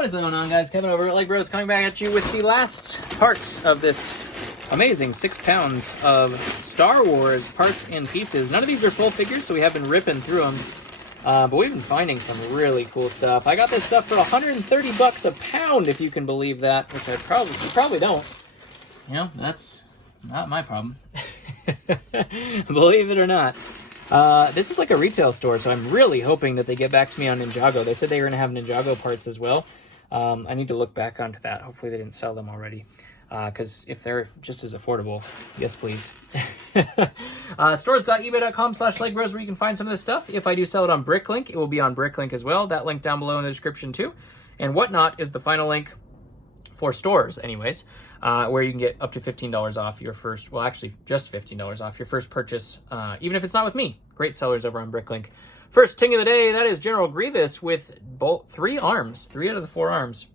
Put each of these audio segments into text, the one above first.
What is going on, guys? Kevin over at Legbros coming back at you with the last part of this amazing 6 pounds of Star Wars parts and pieces. None of these are full figures, so we have been ripping through them. But we've been finding some really cool stuff. I got this stuff for 130 bucks a pound, if you can believe that, which I probably don't. You know, that's not my problem. Believe it or not. This is like a retail store, so I'm really hoping that they get back to me on Ninjago. They said they were going to have Ninjago parts as well. I need to look back onto that. Hopefully they didn't sell them already. Because if they're just as affordable, yes, please. Stores.ebay.com/Legbros, where you can find some of this stuff. If I do sell it on Bricklink, it will be on Bricklink as well. That link down below in the description too. And Whatnot is the final link for stores anyways, where you can get up to $15 off your first, well, actually just $15 off your first purchase, even if it's not with me. Great sellers over on Bricklink. First ting of the day, that is General Grievous with 3 arms, 3 out of the 4 arms.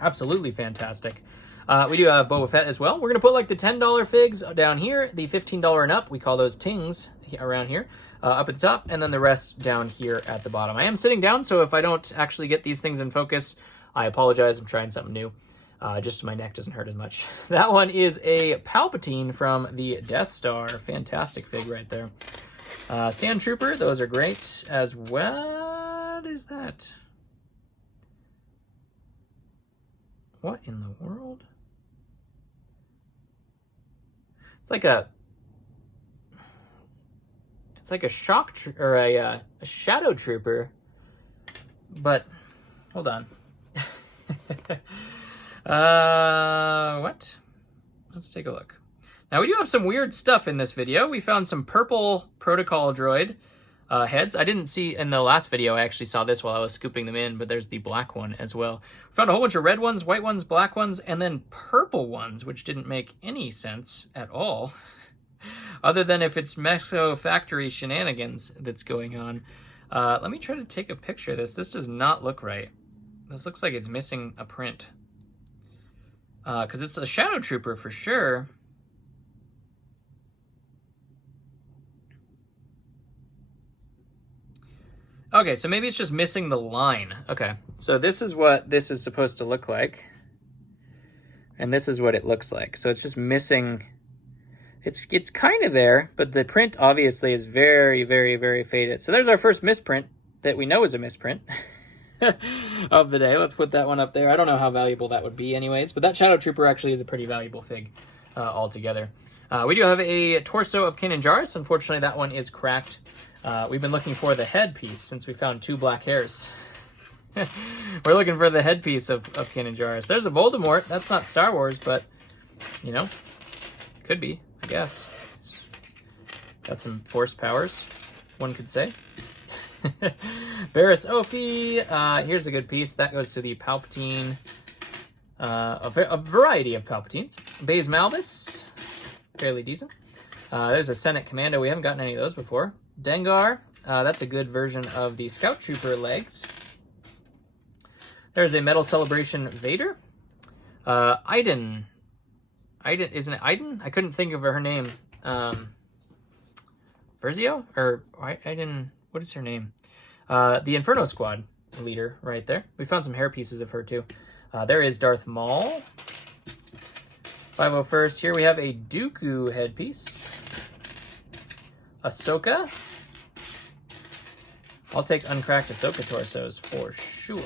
Absolutely fantastic. We do have Boba Fett as well. We're going to put like the $10 figs down here, the $15 and up, we call those tings around here, up at the top, and then the rest down here at the bottom. I am sitting down, so if I don't actually get these things in focus, I apologize. I'm trying something new. Just so my neck doesn't hurt as much. That one is a Palpatine from the Death Star. Fantastic fig right there. Sand Trooper, those are great as well. What is that? What in the world? It's like a shock or a shadow trooper, but hold on. What? Let's take a look. Now we do have some weird stuff in this video. We found some purple protocol droid heads. I didn't see in the last video. I actually saw this while I was scooping them in, but there's the black one as well. We found a whole bunch of red ones, white ones, black ones, and then purple ones, which didn't make any sense at all. Other than if it's Mexico factory shenanigans that's going on. Let me try to take a picture of this. This does not look right. This looks like it's missing a print. Because it's a Shadow Trooper for sure. Okay, so maybe it's just missing the line. Okay, so this is what this is supposed to look like. And this is what it looks like. So it's just missing... It's kind of there, but the print obviously is very, very, very faded. So there's our first misprint that we know is a misprint of the day. Let's put that one up there. I don't know how valuable that would be anyways, but that Shadow Trooper actually is a pretty valuable fig altogether. We do have a torso of Kanan Jarrus. Unfortunately, that one is cracked. We've been looking for the headpiece since we found 2 black hairs. We're looking for the headpiece of Kanan Jarrus. There's a Voldemort. That's not Star Wars, but, you know, could be, I guess. Got some force powers, one could say. Barriss Offee. Here's a good piece. That goes to the Palpatine. A variety of Palpatines. Baze Malbus. Fairly decent. There's a Senate Commando. We haven't gotten any of those before. Dengar. That's a good version of the Scout Trooper legs. There's a Metal Celebration Vader. Iden. Isn't it Iden? I couldn't think of her name. Berzio? Or Iden... What is her name? The Inferno Squad leader right there. We found some hair pieces of her too. There is Darth Maul. 501st. Here we have a Dooku headpiece. Ahsoka. I'll take uncracked Ahsoka torsos for sure.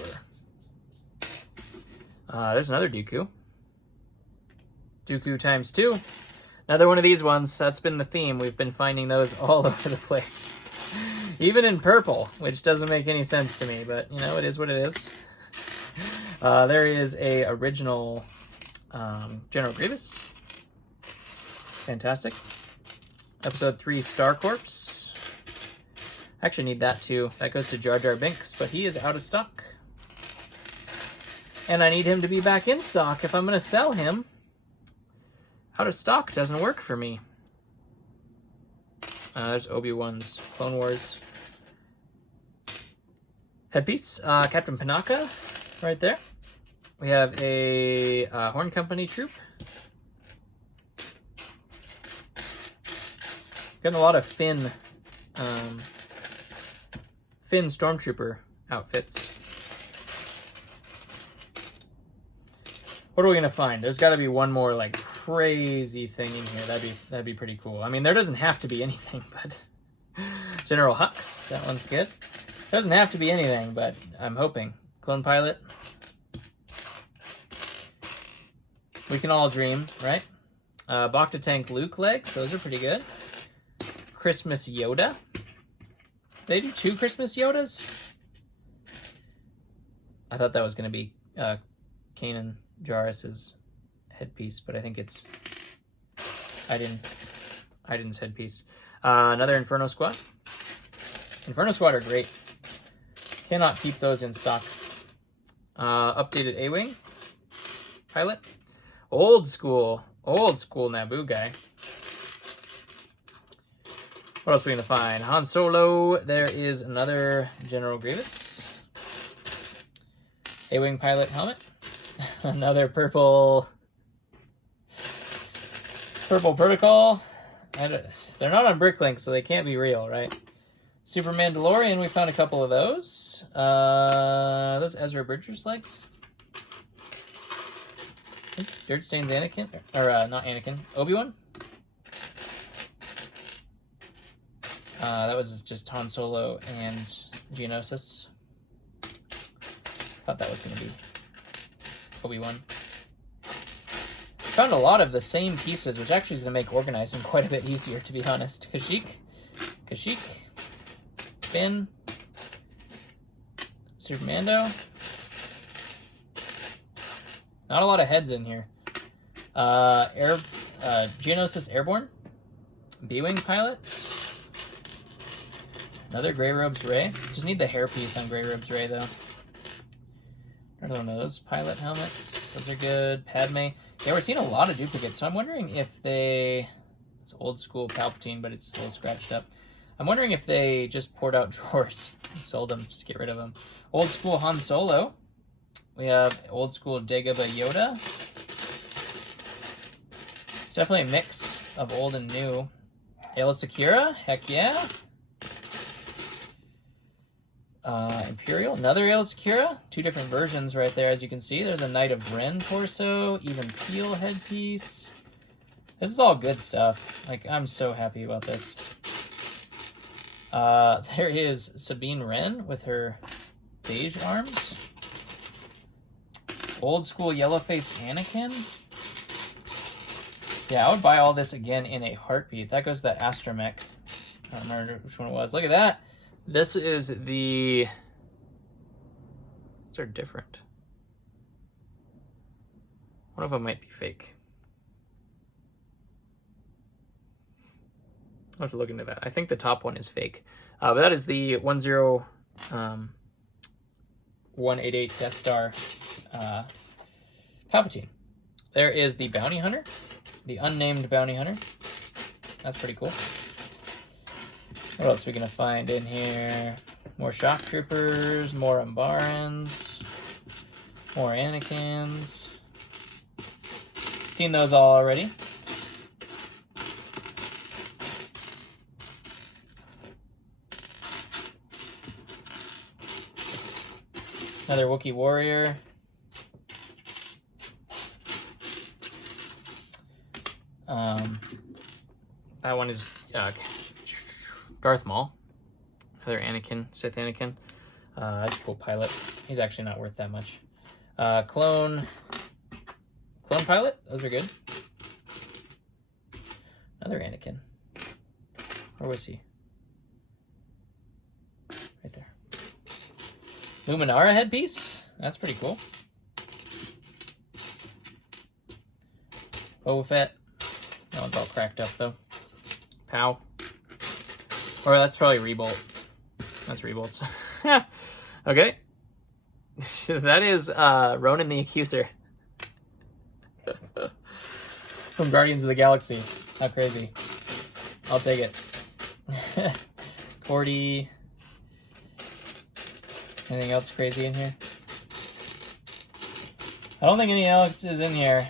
There's another Dooku. Dooku ×2. Another one of these ones. That's been the theme. We've been finding those all over the place. Even in purple, which doesn't make any sense to me, but, you know, it is what it is. There is a original General Grievous. Fantastic. Episode 3 Star Corps. I actually need that too. That goes to Jar Jar Binks, but he is out of stock. And I need him to be back in stock if I'm going to sell him. Out of stock doesn't work for me. There's Obi-Wan's Clone Wars headpiece. Captain Panaka right there. We have a Horn Company troop. Getting a lot of Finn Stormtrooper outfits. What are we gonna find? There's got to be one more like crazy thing in here. That'd be pretty cool. I mean, there doesn't have to be anything, but General Hux, that one's good. Doesn't have to be anything, but I'm hoping. Clone Pilot. We can all dream, right? Bacta Tank Luke legs. Those are pretty good. Christmas Yoda. They do 2 Christmas Yodas? I thought that was going to be Kanan Jarrus's headpiece, but I think it's Iden's headpiece. Another Inferno Squad. Inferno Squad are great. Cannot keep those in stock. Updated A-Wing pilot. Old school Naboo guy. What else are we going to find? Han Solo. There is another General Grievous. A-Wing pilot helmet. Another purple protocol. They're not on Bricklink, so they can't be real, right? Super Mandalorian, we found a couple of those. Those Ezra Bridger's legs. Dirt Stains Anakin, or not Anakin, Obi-Wan. That was just Han Solo and Geonosis. Thought that was going to be Obi-Wan. Found a lot of the same pieces, which actually is going to make organizing quite a bit easier, to be honest. Kashyyyk, Finn, Super Mando. Not a lot of heads in here. Geonosis Airborne, B-Wing pilot. Another Grey Robes Rey. Just need the hairpiece on Grey Robes Rey, though. Another one of those pilot helmets. Those are good. Padme. Yeah, we're seeing a lot of duplicates, so I'm wondering if they... It's old school Palpatine, but it's a little scratched up. I'm wondering if they just poured out drawers and sold them. Just get rid of them. Old school Han Solo. We have old school Dagobah Yoda. It's definitely a mix of old and new. Aayla Secura. Heck yeah. Imperial, another Aayla Secura. 2 different versions right there, as you can see. There's a Knight of Ren torso, even Peel headpiece. This is all good stuff. Like, I'm so happy about this. There is Sabine Wren with her beige arms. Old school Yellowface Anakin. Yeah, I would buy all this again in a heartbeat. That goes to the Astromech. I don't remember which one it was. Look at that. This is the... These are different. One of them might be fake. I'll have to look into that. I think the top one is fake. But that is the 10188 Death Star Palpatine. There is the Bounty Hunter. The unnamed Bounty Hunter. That's pretty cool. What else are we going to find in here? More Shock Troopers, more Umbarans, more Anakins. Seen those all already. Another Wookiee Warrior. That one is Darth Maul. Another Anakin, Sith Anakin. That's a cool pilot. He's actually not worth that much. Clone pilot. Those are good. Another Anakin. Where was he? Right there. Luminara headpiece. That's pretty cool. Boba Fett. That one's all cracked up though. Pow. Or that's probably Rebolt. That's Rebolts. Okay. That is Ronan the Accuser. From Guardians of the Galaxy. How crazy. I'll take it. Cordy. Anything else crazy in here? I don't think anything else is in here.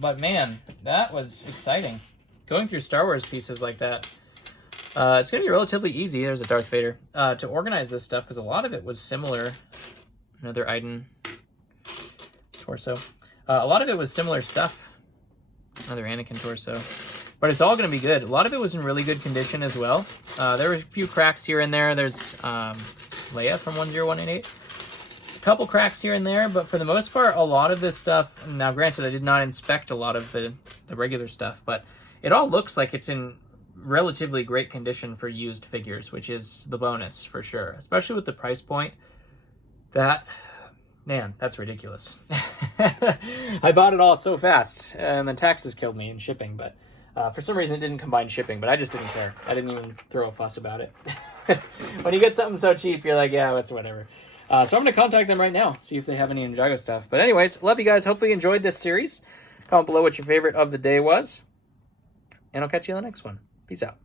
But man, that was exciting. Going through Star Wars pieces like that. It's going to be relatively easy. There's a Darth Vader. To organize this stuff, because a lot of it was similar. Another Iden torso. A lot of it was similar stuff. Another Anakin torso. But it's all going to be good. A lot of it was in really good condition as well. There were a few cracks here and there. There's Leia from 10188. A couple cracks here and there, but for the most part, a lot of this stuff... Now, granted, I did not inspect a lot of the regular stuff, but it all looks like it's in relatively great condition for used figures, which is the bonus for sure. Especially with the price point. Man, that's ridiculous. I bought it all so fast, and the taxes killed me in shipping, but for some reason it didn't combine shipping, but I just didn't care. I didn't even throw a fuss about it. When you get something so cheap, you're like, yeah, it's whatever. So I'm going to contact them right now, see if they have any Ninjago stuff. But anyways, love you guys. Hopefully you enjoyed this series. Comment below what your favorite of the day was, and I'll catch you in the next one. Peace out.